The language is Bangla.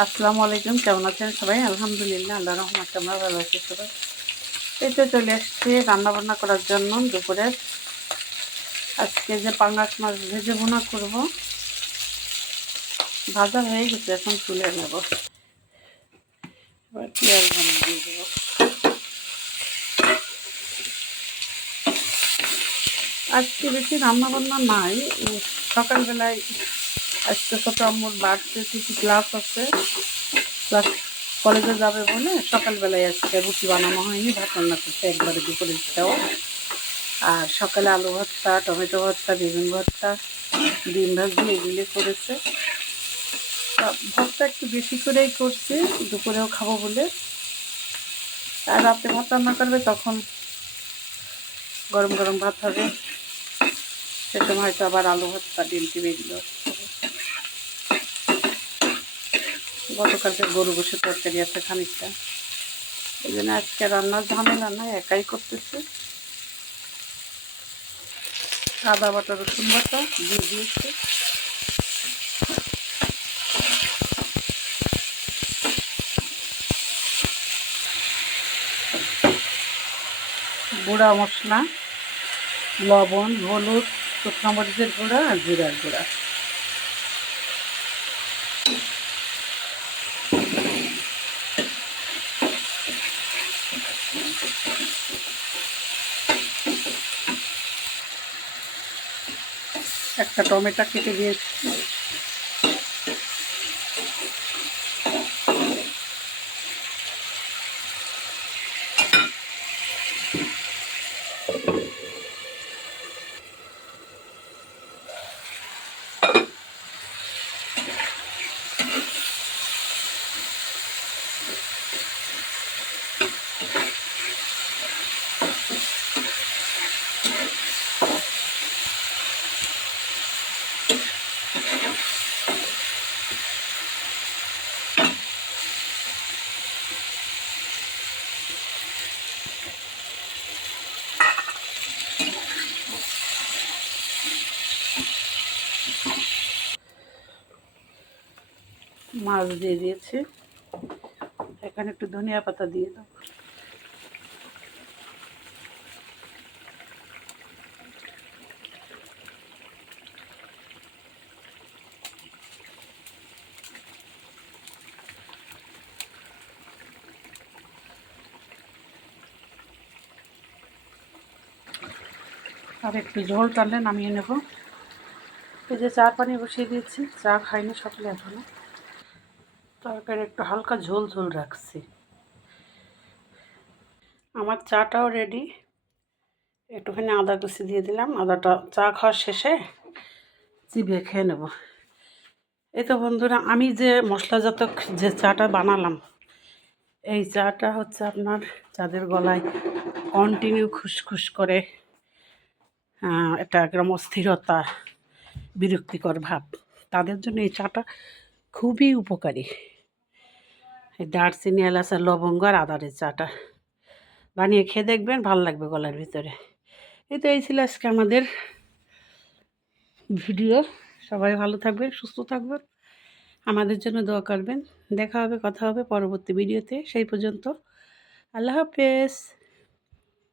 আসসালামু আলাইকুম, কেমন আছেন সবাই? আলহামদুলিল্লাহ, আল্লাহর রহমতে আমরা ভালো আছি সবাই। এই তো চলে আসছি রান্নাবান্না করার জন্য দুপুরে। আজকে যে পাঙ্গাস মাছ ভেজে ভুনা করব, ভাজা হয়ে গেছে, এখন তুলে নেব। এবার পেঁয়াজ বানিয়ে দিয়ে দেবো। আজকে বেশি রান্নাবান্না নাই। সকালবেলায় আজকে ছোট আম্মুর বাড়িতে ক্লাস আছে, ক্লাস কলেজে যাবে বলে সকালবেলায় আজকে রুটি বানানো হয়নি, ভাত রান্না করতে একবারে দুপুরে দেওয়া। আর সকালে আলু ভর্তা, টমেটো ভর্তা, বেগুন ভর্তা, ডিম ভাজি এগুলি করেছে। ভর্তা একটু বেশি করেই করছি, দুপুরেও খাবো বলে। আর রাতে ভাত রান্না করবে, তখন গরম গরম ভাত হবে। সে সময় হয়তো আবার আলু ভর্তা, ডিম টিম এগুলো। গতকালকে গরু গোশের তরকারি আছে খানিকটা, এই জন্য আজকে রান্নার ঝামেলা নাই, একাই করতেছে। আদা বাটা, রসুন বাটা দিয়ে দিয়েছি। গুঁড়া মশলা, লবণ, হলুদ, শুকনো মরিচের গুঁড়া আর জিরার গুঁড়া। একটা টমেটো কেটে দিয়েছি। মাছ দিয়ে দিয়েছি, এখানে একটু ধনিয়া পাতা দিয়ে দাও। আর একটু ঝোল টানলে নামিয়ে নেব। এই যে চা পানি বসিয়ে দিয়েছি, চা খাইনি সকালে এখনো। তরকারি একটু হালকা ঝোল ঝোল রাখছি। আমার চাটাও রেডি। একটুখানি আদা কুচি দিয়ে দিলাম, আদাটা চা খাওয়ার শেষে চিবিয়ে খেয়ে নেব। এই তো বন্ধুরা, আমি যে মশলাজাত যে চাটা বানালাম, এই চাটা হচ্ছে আপনার যাদের গলায় কন্টিনিউ খুসখুস করে, একটা একরকম অস্থিরতা, বিরক্তিকর ভাব, তাদের জন্য এই চাটা খুবই উপকারী। এই দারচিনি, এলাচ আর লবঙ্গ আর আদারের চাটা বানিয়ে খেয়ে দেখবেন, ভালো লাগবে গলার ভিতরে। এই ছিল আজকে আমাদের ভিডিও। সবাই ভালো থাকবেন, সুস্থ থাকবেন, আমাদের জন্য দোয়া করবেন। দেখা হবে, কথা হবে পরবর্তী ভিডিওতে। সেই পর্যন্ত আল্লাহ হাফেজ।